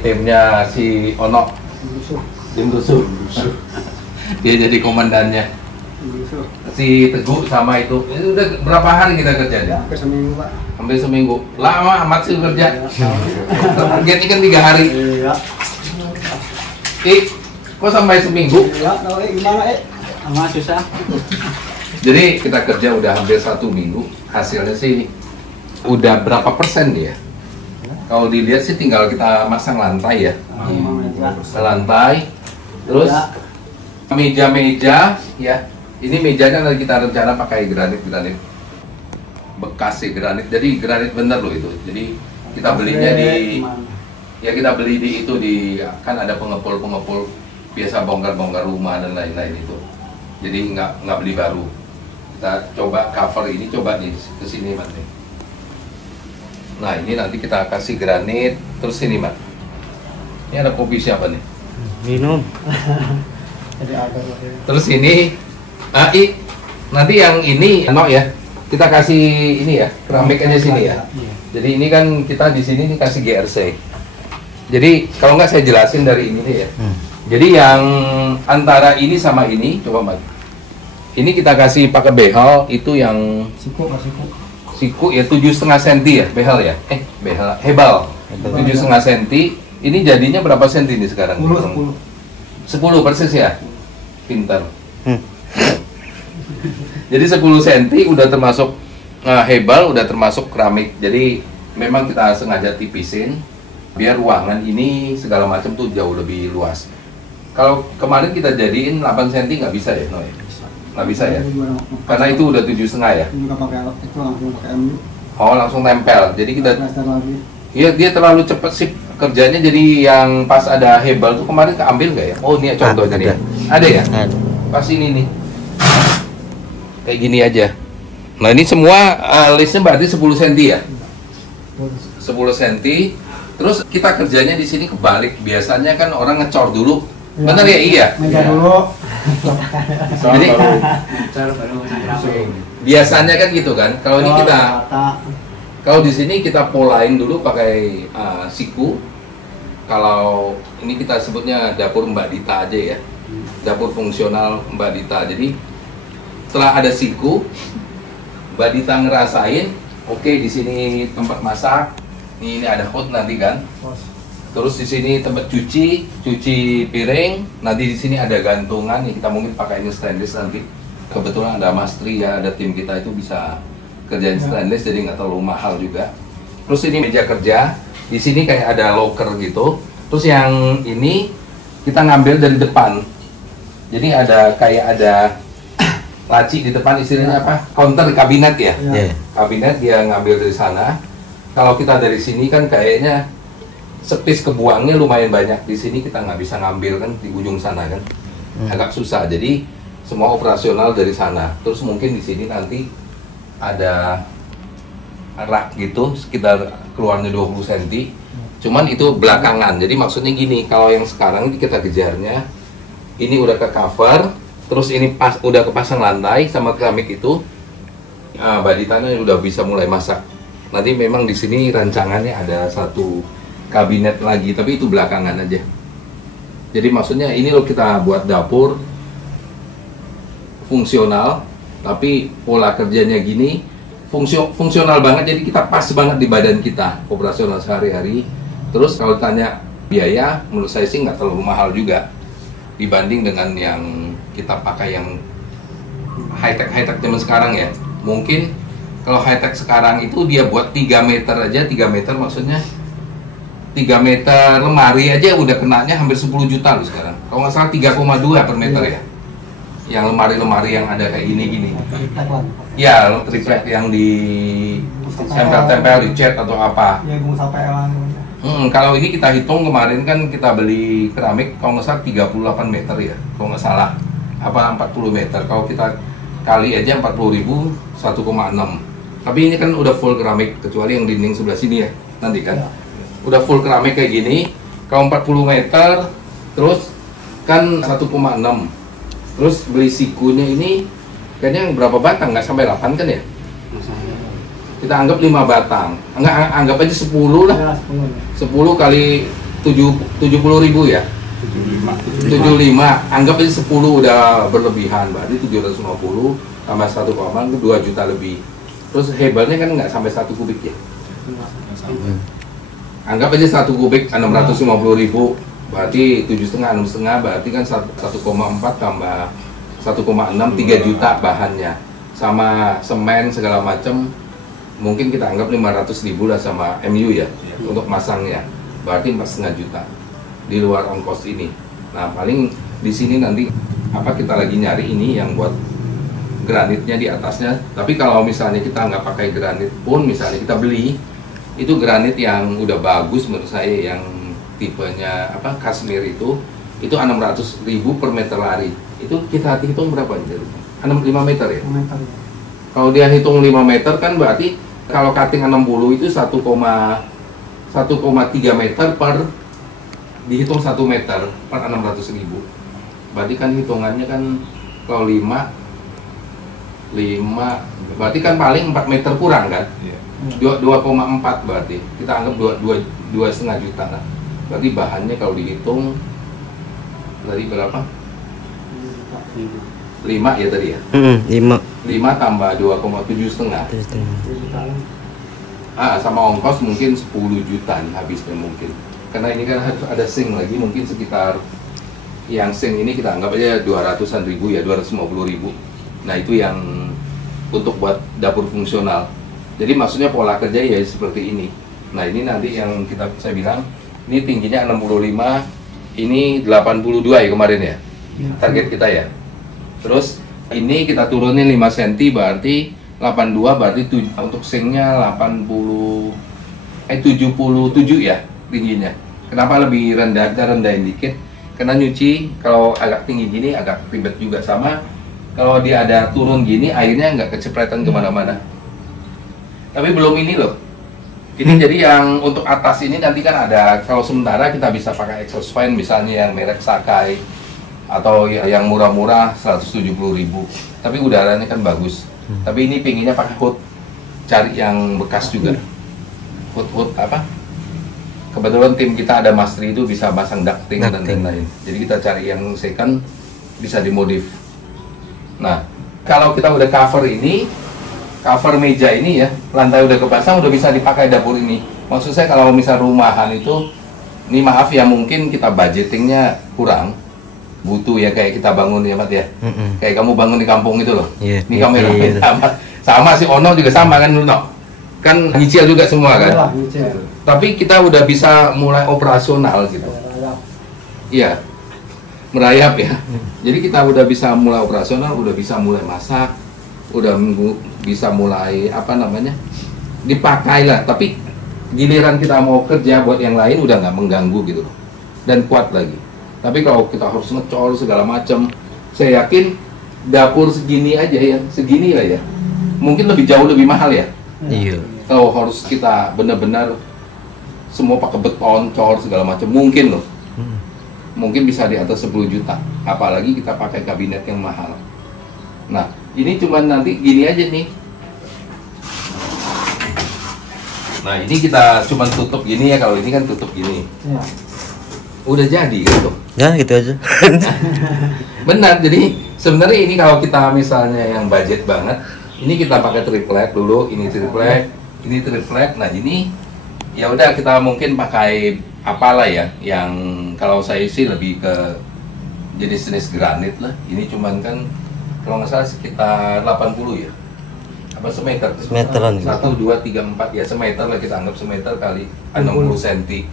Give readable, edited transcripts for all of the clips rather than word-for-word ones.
timnya si Ono, tim Rusuh. Dia jadi komandannya. Si Teguh sama itu. Ini udah berapa hari kita kerja? Hampir seminggu, Pak. Hampir seminggu. Lama amat sih kerja. Targetnya kan 3 hari. Iya. Kok sampai seminggu? Iya, tahu gimana Sama susah. Jadi kita kerja udah hampir 1 minggu. Hasilnya sih udah berapa persen dia? Kalau dilihat sih tinggal kita masang lantai ya. Lantai. Terus meja-meja ya. Ini mejanya nanti kita rencana pakai granit bekas sih granit. Jadi granit bener loh itu. Jadi kita belinya kita beli di itu kan ada pengepul biasa bongkar rumah dan lain-lain itu. Jadi nggak beli baru. Kita coba cover ini, coba nih ke sini Mas. Nah ini nanti kita kasih granit, terus ini Mas. Ini ada kopi siapa nih? Minum. Terus ini, nanti yang ini, ya kita kasih ini ya, keramik aja sini ya. Jadi ini kan kita di sini kasih GRC. Jadi kalau nggak saya jelasin dari ini ya. Jadi yang antara ini sama ini, coba Mas. Ini kita kasih pakai behel itu yang siku ya 7,5 cm ya, behel ya. Hebal 7,5 cm. Ini jadinya berapa senti nih sekarang? 10 persis ya. Pintar. Jadi 10 cm udah termasuk hebal, udah termasuk keramik. Jadi memang kita sengaja tipisin biar ruangan ini segala macam tuh jauh lebih luas. Kalau kemarin kita jadiin 8 cm nggak bisa ya, Noy? Nggak bisa ya? Karena itu udah 7,5 ya? Oh, langsung tempel. Jadi kita... Iya, dia terlalu cepet sih kerjanya. Jadi yang pas ada hebal tuh kemarin keambil nggak ya? Oh, ini contohnya nih. Ada ya? Pas ini nih. Kayak gini aja. Nah, ini semua listnya berarti 10 cm ya? 10 cm. Terus kita kerjanya di sini kebalik. Biasanya kan orang ngecor dulu. Benar ya? Iya. Dulu. Jadi biasanya kan gitu kan. Kalau ini kita, kalau di sini kita polain dulu pakai siku. Kalau ini kita sebutnya dapur Mbak Dita aja ya. Dapur fungsional Mbak Dita. Jadi setelah ada siku, Mbak Dita ngerasain, oke, di sini tempat masak. Ini ada hot nanti kan. Terus di sini tempat cuci piring. Nanti di sini ada gantungan. Nih kita mungkin pakai ini stainless nanti. Kebetulan ada Mas Tri ya, ada tim kita itu bisa kerjain stainless, jadi nggak terlalu mahal juga. Terus ini meja kerja. Di sini kayak ada locker gitu. Terus yang ini kita ngambil dari depan. Jadi ada laci di depan, istilahnya apa? Counter kabinet ya. Kabinet dia ngambil dari sana. Kalau kita dari sini kan kayaknya space kebuangnya lumayan banyak. Di sini kita nggak bisa ngambil kan di ujung sana kan, agak susah. Jadi semua operasional dari sana. Terus mungkin di sini nanti ada rak gitu, sekitar keluarnya 20 cm. Cuman itu belakangan. Jadi maksudnya gini, kalau yang sekarang ini kita kejarnya, ini udah ke cover, terus ini udah kepasang lantai sama keramik itu. Mbak Ditanya udah bisa mulai masak. Nanti memang di sini rancangannya ada satu kabinet lagi, tapi itu belakangan aja. Jadi maksudnya ini loh, kita buat dapur fungsional, tapi pola kerjanya gini, fungsional banget. Jadi kita pas banget di badan kita, operasional sehari-hari. Terus kalau tanya biaya, menurut saya sih nggak terlalu mahal juga dibanding dengan yang kita pakai yang high-tech zaman sekarang ya. Mungkin kalau high-tech sekarang itu dia buat 3 meter aja, 3 meter maksudnya 3 meter lemari aja udah kenanya hampir 10 juta loh sekarang. Kalau nggak salah 3,2 per meter ya. Yang lemari-lemari yang ada kayak gini-gini. Ya, triplek yang di tempel-tempel di cat atau apa. Kalau ini kita hitung kemarin kan kita beli keramik kalau nggak salah 38 meter ya. Kalau nggak salah. Apa 40 meter. Kalau kita kali aja 40.000, 1,6. Tapi ini kan udah full keramik, kecuali yang dinding sebelah sini ya. Nanti kan. Udah full keramik kayak gini. Kalau 40 meter, terus kan 1,6. Terus beli sikunya ini kayaknya berapa batang? Nggak sampai 8 kan ya? Kita anggap 5 batang. Anggap aja 10 lah. 10 kali 70.000 ya. 75, anggap aja 10 udah berlebihan, berarti 750 tambah 1, 2 juta lebih. Terus hebelnya kan nggak sampai 1 kubik ya. Anggap aja 1 kubik 650.000, berarti 7,5, 6,5, berarti kan 1,4 tambah 1,6, 3 juta bahannya. Sama semen segala macam, mungkin kita anggap 500.000 lah sama MU ya, untuk masangnya. Berarti 4,5 juta di luar ongkos ini. Nah paling di sini nanti kita lagi nyari ini yang buat granitnya di atasnya. Tapi kalau misalnya kita nggak pakai granit pun, misalnya kita beli itu granit yang udah bagus menurut saya, yang tipenya Kashmir itu 600.000 per meter lari. Itu kita hitung berapa nih? 5 meter ya? 5 meter ya. Kalau dia hitung 5 meter kan berarti kalau cutting 60 itu 1,3 meter per, dihitung 1 meter per 600.000. Berarti kan hitungannya kan kalau 5 berarti kan paling 4 meter kurang kan? 2,4 berarti. Kita anggap 2,5 juta lah. Berarti bahannya kalau dihitung tadi berapa? 5 ya tadi ya? 5 tambah 2,7,5. Sama ongkos mungkin 10 juta nih habisnya mungkin. Karena ini kan harus ada sink lagi, mungkin sekitar, yang sink ini kita anggap aja 200-an ribu ya, 250.000. Nah itu yang untuk buat dapur fungsional. Jadi maksudnya pola kerja ya seperti ini. Nah ini nanti yang saya bilang, ini tingginya 65, ini 82 ya kemarin ya, target kita ya. Terus ini kita turunin 5 cm, berarti 82, berarti untuk sinknya 77 ya tingginya. Kenapa lebih rendah? Kita rendahin dikit karena nyuci kalau agak tinggi gini agak ribet juga. Sama kalau dia ada turun gini, airnya nggak kecepretan kemana-mana. Tapi belum ini loh, ini jadi yang untuk atas ini nanti kan ada, kalau sementara kita bisa pakai exhaust fan misalnya yang merek Sakai, atau yang murah-murah 170.000, tapi udaranya kan bagus. Tapi ini pinginnya pakai hood, cari yang bekas juga, hood kebetulan tim kita ada Mastri itu bisa pasang ducting dan lain-lain. Jadi kita cari yang second, bisa dimodif. Nah kalau kita udah cover ini, cover meja ini ya, lantai udah kepasang, udah bisa dipakai dapur ini. Maksud saya kalau misal rumahan itu, ini maaf ya mungkin kita budgetingnya kurang, butuh ya kayak kita bangun ya Mat ya, kayak kamu bangun di kampung itu loh. Ini kamera sama si Ono juga sama kan Nuno, kan nyicil juga semua kan. Tapi kita udah bisa mulai operasional gitu. Iya, merayap ya. Jadi kita udah bisa mulai operasional, udah bisa mulai masak, udah bisa mulai dipakai lah. Tapi giliran kita mau kerja buat yang lain udah nggak mengganggu gitu loh, dan kuat lagi. Tapi kalau kita harus ngecor segala macam, saya yakin dapur segini aja ya, segini lah ya, mungkin jauh lebih mahal ya. Iya. Kalau harus kita benar-benar semua pakai beton, cor segala macam, mungkin loh, mungkin bisa di atas 10 juta. Apalagi kita pakai kabinet yang mahal. Nah ini cuman nanti gini aja nih. Nah ini kita cuman tutup gini ya, kalau ini kan tutup gini. Udah jadi gitu. Ya gitu aja. Benar, jadi sebenarnya ini kalau kita misalnya yang budget banget, ini kita pakai triplek dulu, ini triplek, ini triplek. Nah ini ya udah kita mungkin pakai apalah ya, yang kalau saya sih lebih ke jenis-jenis granit lah. Ini cuman kan kalau nggak salah sekitar 80 ya, apa semeter? Semeteran. 1, 2, 3, 4 ya, semeter lah, kita anggap semeter kali 60 cm.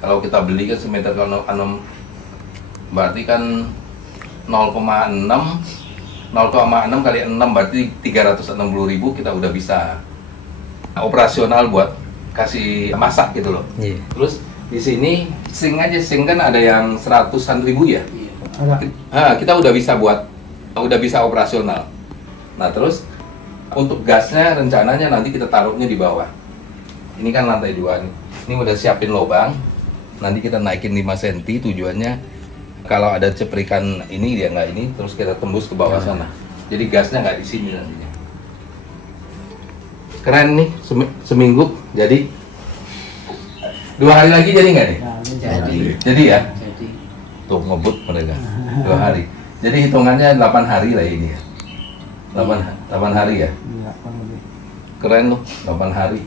Kalau kita beli kan semeter kalau 6, berarti kan 0,6 kali 6 berarti 360.000, kita udah bisa operasional buat kasih masak gitu loh. Terus di sini sink aja, sink kan ada yang 100-an ribu ya. Kita udah bisa operasional. Nah terus untuk gasnya rencananya nanti kita taruhnya di bawah. Ini kan lantai 2 nih. Ini udah siapin lubang. Nanti kita naikin 5 cm, tujuannya kalau ada ceprikan ini dia nggak ini, terus kita tembus ke bawah sana. Jadi gasnya nggak di sini nantinya. Keren nih, seminggu jadi. 2 hari lagi jadi nggak nih? hari. Jadi ya, Jadi tuh ngebut mereka 2 hari. Jadi hitungannya 8 hari lah ini ya. 8 hari ya. iya kurang lebih. Keren loh, 8 hari.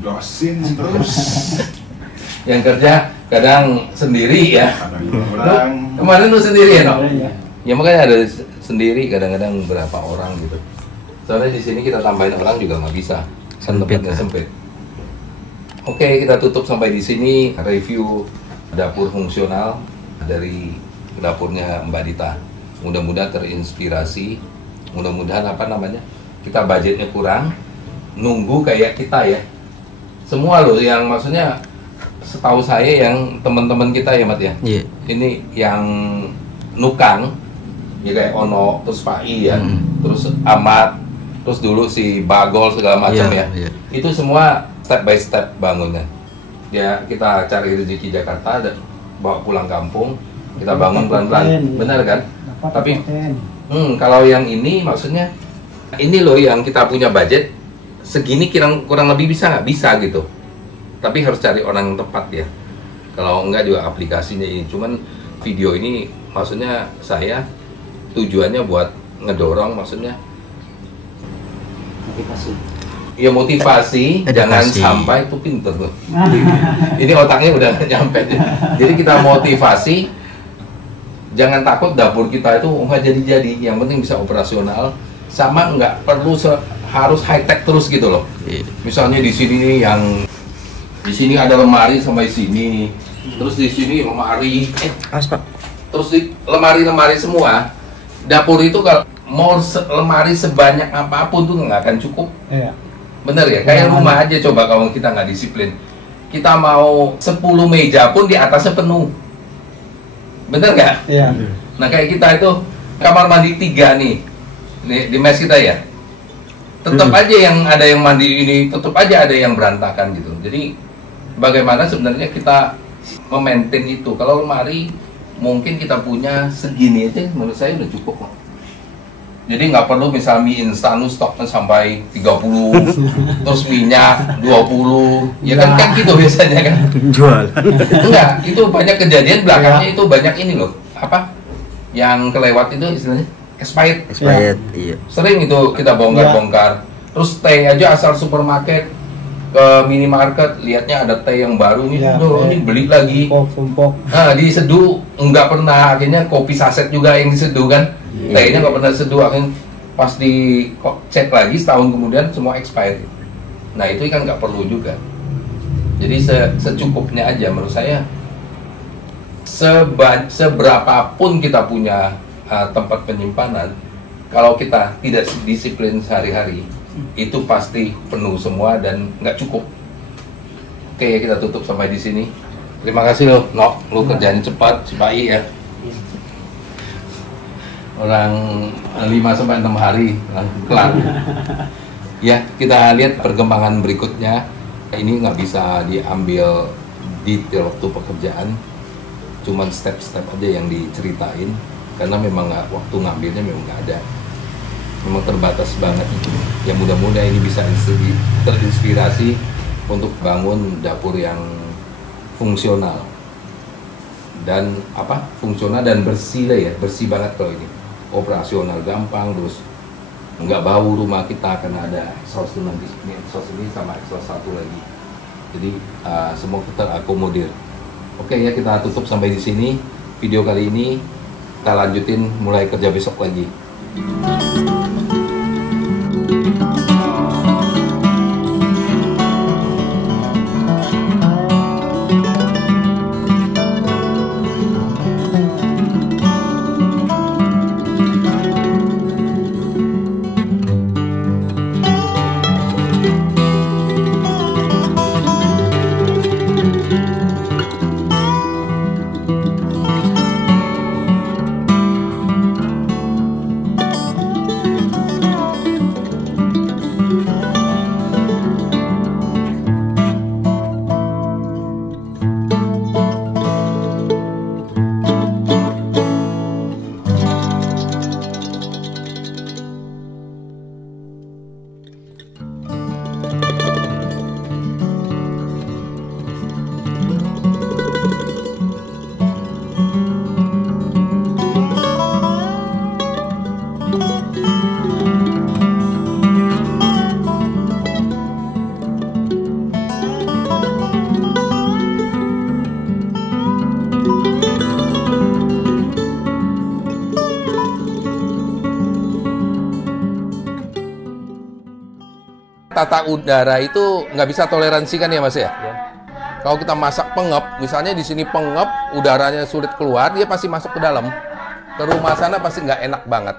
Dosin terus. Yang kerja kadang sendiri ya. Ada orang. Kemarin lu sendiri ya, no? Iya. Ya makanya ada sendiri, kadang-kadang berapa orang gitu. Soalnya di sini kita tambahin orang juga nggak bisa, kan tempatnya sempit. Oke, kita tutup sampai di sini review dapur fungsional dari dapurnya Mbak Dita. Mudah-mudahan terinspirasi, mudah-mudahan apa namanya, kita budgetnya kurang, nunggu kayak kita ya. Semua loh yang maksudnya setahu saya yang teman-teman kita ya Mat ya. Iya. Ini yang nukang ya kayak Ono, terus Pak I ya, terus Ahmad, terus dulu si Bagol segala macam Iya, ya. iya. Itu semua step by step bangunnya. Ya kita cari rezeki Jakarta dan bawa pulang kampung, kita bangun pelan-pelan, benar kan? Dapat Tapi paten. kalau yang ini maksudnya ini loh yang kita punya budget segini kurang lebih bisa nggak bisa gitu. Tapi harus cari orang yang tepat ya. Kalau enggak juga aplikasinya ini. Cuman video ini maksudnya saya tujuannya buat ngedorong maksudnya Motivasi. ya motivasi, jangan Edukasi. sampai itu pinter tuh. Ini otaknya udah nggak nyampe. Jadi kita motivasi, jangan takut dapur kita itu nggak jadi-jadi. Yang penting bisa operasional, sama nggak perlu harus high tech terus gitu loh. Iya. Misalnya di sini nih yang di sini ada lemari sampai sini, terus di sini lemari, Pak. terus di lemari-lemari semua. Dapur itu kalau mau lemari sebanyak apapun tuh nggak akan cukup. Iya. Bener ya, kayak rumah aja coba kalau kita nggak disiplin. Kita mau 10 meja pun di atasnya penuh. Bener nggak? Iya. Nah kayak kita itu kamar mandi 3 nih di mes kita ya. Tetap aja yang ada yang mandi ini, tetap aja ada yang berantakan gitu. Jadi bagaimana sebenarnya kita memaintain itu? Kalau lemari mungkin kita punya segini aja menurut saya udah cukup kok. Jadi nggak perlu misal mie instan lu stoknya sampai 30, terus minyak 20, ya kan gitu biasanya kan. Jual. Enggak, itu banyak kejadian belakangnya itu banyak ini loh, apa yang kelewat itu istilahnya expired. Expired. Iya. Sering itu kita bongkar-bongkar. Terus teh aja asal supermarket ke minimarket lihatnya ada teh yang baru nih, Ya, ini beli lagi. Sumpok. Nah, diseduh nggak pernah, akhirnya kopi saset juga yang diseduh kan. Tehnya nggak pernah diseduh, akhirnya pas cek lagi setahun kemudian semua expired. Nah, itu kan nggak perlu juga. Jadi secukupnya aja menurut saya. Seberapapun kita punya tempat penyimpanan, kalau kita tidak disiplin sehari-hari, itu pasti penuh semua dan nggak cukup. Oke, kita tutup sampai di sini. Terima kasih loh, Nok. Lu kerjanya cepat, si Pak I ya. Orang 5-6 hari kelar. Ya, kita lihat perkembangan berikutnya. Ini nggak bisa diambil detail waktu pekerjaan, cuman step-step aja yang diceritain, karena memang waktu ngambilnya memang nggak ada, memang terbatas banget. Ya mudah-mudahan ini bisa terinspirasi untuk bangun dapur yang fungsional dan fungsional dan bersih lah ya, bersih banget kalau ini. Operasional gampang, terus nggak bau rumah kita karena ada exhaust nanti, ini exhaust ini sama exhaust satu lagi, jadi semua terakomodir. Oke ya, kita tutup sampai di sini video kali ini, kita lanjutin mulai kerja besok lagi. tata udara itu nggak bisa toleransi kan ya Mas ya? Ya. Kalau kita masak pengep, misalnya di sini pengep, udaranya sulit keluar, dia pasti masuk ke dalam. Ke rumah sana pasti nggak enak banget.